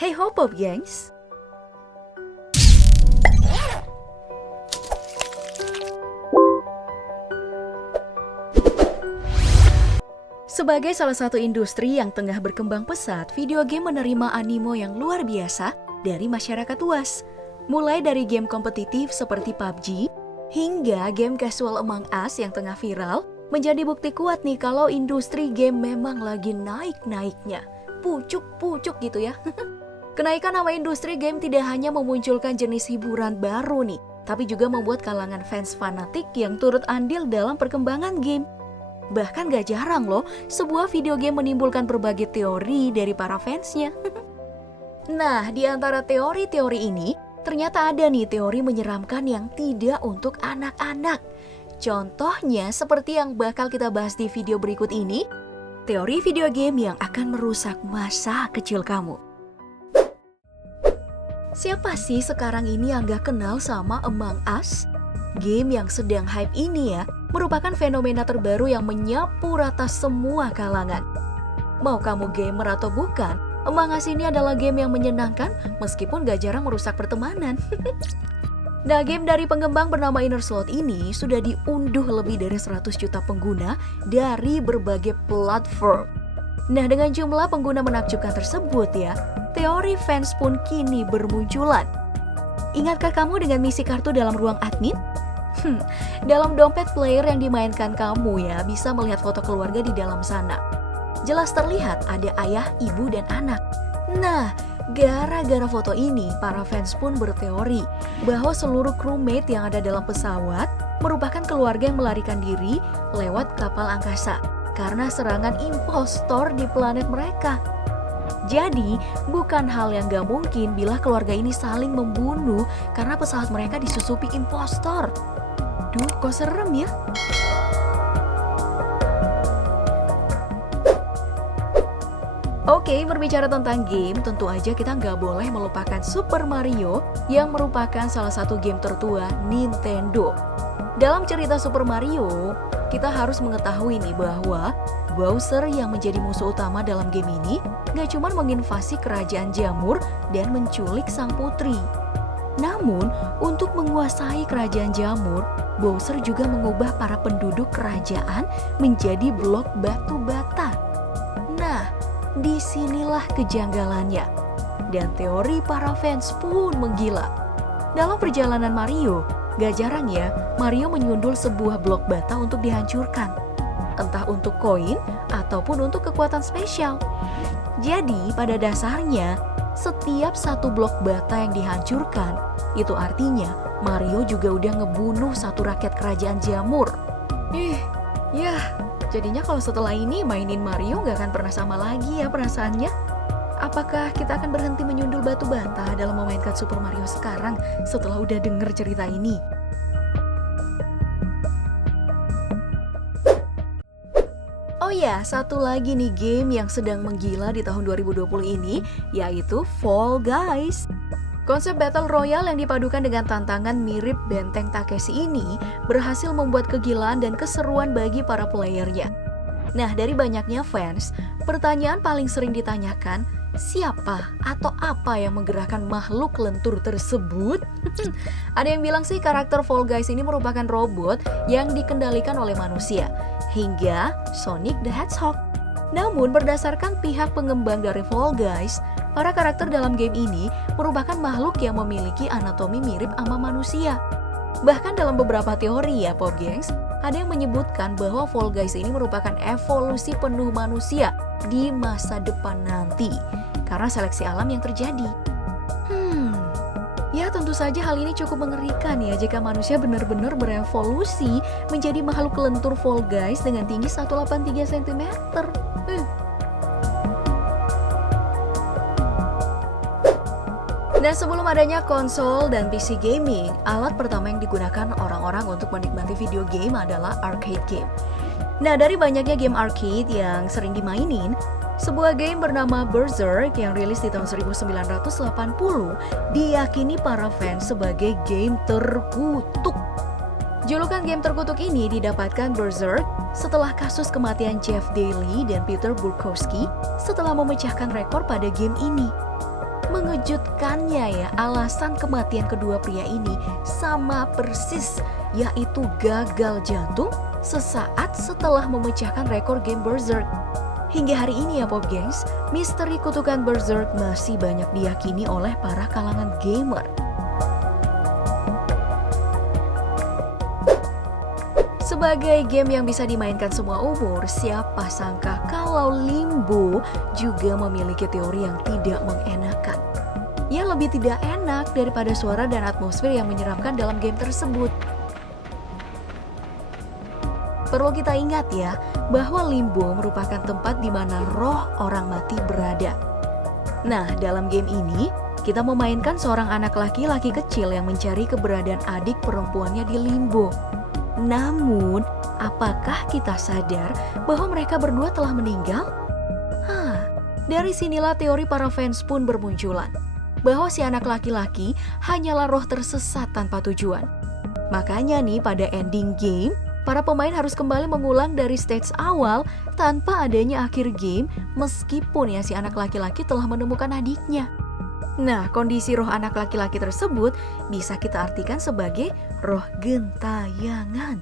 Hey ho Pop gengs! Sebagai salah satu industri yang tengah berkembang pesat, video game menerima animo yang luar biasa dari masyarakat luas. Mulai dari game kompetitif seperti PUBG, hingga game casual Among Us yang tengah viral, menjadi bukti kuat nih kalau industri game memang lagi naik-naiknya. Pucuk-pucuk gitu ya. Kenaikan nama industri game tidak hanya memunculkan jenis hiburan baru nih, tapi juga membuat kalangan fans fanatik yang turut andil dalam perkembangan game. Bahkan gak jarang loh, sebuah video game menimbulkan berbagai teori dari para fansnya. Nah, di antara teori-teori ini, ternyata ada nih teori menyeramkan yang tidak untuk anak-anak. Contohnya seperti yang bakal kita bahas di video berikut ini, teori video game yang akan merusak masa kecil kamu. Siapa sih sekarang ini yang gak kenal sama Among Us? Game yang sedang hype ini ya, merupakan fenomena terbaru yang menyapu rata semua kalangan. Mau kamu gamer atau bukan, Among Us ini adalah game yang menyenangkan meskipun gak jarang merusak pertemanan. Nah, game dari pengembang bernama Innersloth ini sudah diunduh lebih dari 100 juta pengguna dari berbagai platform. Nah, dengan jumlah pengguna menakjubkan tersebut ya, teori fans pun kini bermunculan. Ingatkah kamu dengan misi kartu dalam ruang admin? Dalam dompet player yang dimainkan kamu ya, bisa melihat foto keluarga di dalam sana. Jelas terlihat ada ayah, ibu, dan anak. Nah, gara-gara foto ini, para fans pun berteori bahwa seluruh crewmate yang ada dalam pesawat merupakan keluarga yang melarikan diri lewat kapal angkasa karena serangan impostor di planet mereka. Jadi, bukan hal yang gak mungkin bila keluarga ini saling membunuh karena pesawat mereka disusupi impostor. Duh, kok serem ya? Oke, berbicara tentang game, tentu aja kita nggak boleh melupakan Super Mario yang merupakan salah satu game tertua Nintendo. Dalam cerita Super Mario, kita harus mengetahui nih bahwa Bowser yang menjadi musuh utama dalam game ini nggak cuma menginvasi kerajaan jamur dan menculik sang putri. Namun, untuk menguasai kerajaan jamur, Bowser juga mengubah para penduduk kerajaan menjadi blok batu bata. Nah, disinilah kejanggalannya, dan teori para fans pun menggila. Dalam perjalanan Mario, gak jarang ya Mario menyundul sebuah blok bata untuk dihancurkan, entah untuk koin ataupun untuk kekuatan spesial. Jadi pada dasarnya, setiap satu blok bata yang dihancurkan, itu artinya Mario juga udah ngebunuh satu rakyat kerajaan jamur. Jadinya kalau setelah ini mainin Mario gak akan pernah sama lagi ya perasaannya. Apakah kita akan berhenti menyundul batu bata dalam memainkan Super Mario sekarang setelah udah denger cerita ini? Oh ya, satu lagi nih game yang sedang menggila di tahun 2020 ini, yaitu Fall Guys. Konsep Battle Royale yang dipadukan dengan tantangan mirip Benteng Takeshi ini berhasil membuat kegilaan dan keseruan bagi para playernya. Nah, dari banyaknya fans, pertanyaan paling sering ditanyakan, siapa atau apa yang menggerakkan makhluk lentur tersebut? Ada yang bilang sih karakter Fall Guys ini merupakan robot yang dikendalikan oleh manusia, hingga Sonic the Hedgehog. Namun berdasarkan pihak pengembang dari Fall Guys, para karakter dalam game ini merupakan makhluk yang memiliki anatomi mirip sama manusia. Bahkan dalam beberapa teori ya Pop Gengs, ada yang menyebutkan bahwa Fall Guys ini merupakan evolusi penuh manusia di masa depan nanti, karena seleksi alam yang terjadi. Ya tentu saja hal ini cukup mengerikan ya jika manusia benar-benar berevolusi menjadi makhluk lentur Fall Guys dengan tinggi 183 cm. Dan sebelum adanya konsol dan PC gaming, alat pertama yang digunakan orang-orang untuk menikmati video game adalah arcade game. Nah, dari banyaknya game arcade yang sering dimainin, sebuah game bernama Berserk yang rilis di tahun 1980 diyakini para fans sebagai game terkutuk. Julukan game terkutuk ini didapatkan Berserk setelah kasus kematian Jeff Daly dan Peter Burkowski setelah memecahkan rekor pada game ini. Mengejutkannya ya, alasan kematian kedua pria ini sama persis, yaitu gagal jantung sesaat setelah memecahkan rekor game Berserk. Hingga hari ini ya Pop Gengs, misteri kutukan Berserk masih banyak diyakini oleh para kalangan gamer. Sebagai game yang bisa dimainkan semua umur, siapa sangka kalau Limbo juga memiliki teori yang tidak mengenakan. Ya lebih tidak enak daripada suara dan atmosfer yang menyeramkan dalam game tersebut. Perlu kita ingat ya, bahwa Limbo merupakan tempat di mana roh orang mati berada. Nah, dalam game ini, kita memainkan seorang anak laki-laki kecil yang mencari keberadaan adik perempuannya di Limbo. Namun, apakah kita sadar bahwa mereka berdua telah meninggal? Dari sinilah teori para fans pun bermunculan, bahwa si anak laki-laki hanyalah roh tersesat tanpa tujuan. Makanya nih pada ending game, para pemain harus kembali mengulang dari stage awal tanpa adanya akhir game meskipun ya si anak laki-laki telah menemukan adiknya. Nah, kondisi roh anak laki-laki tersebut bisa kita artikan sebagai roh gentayangan.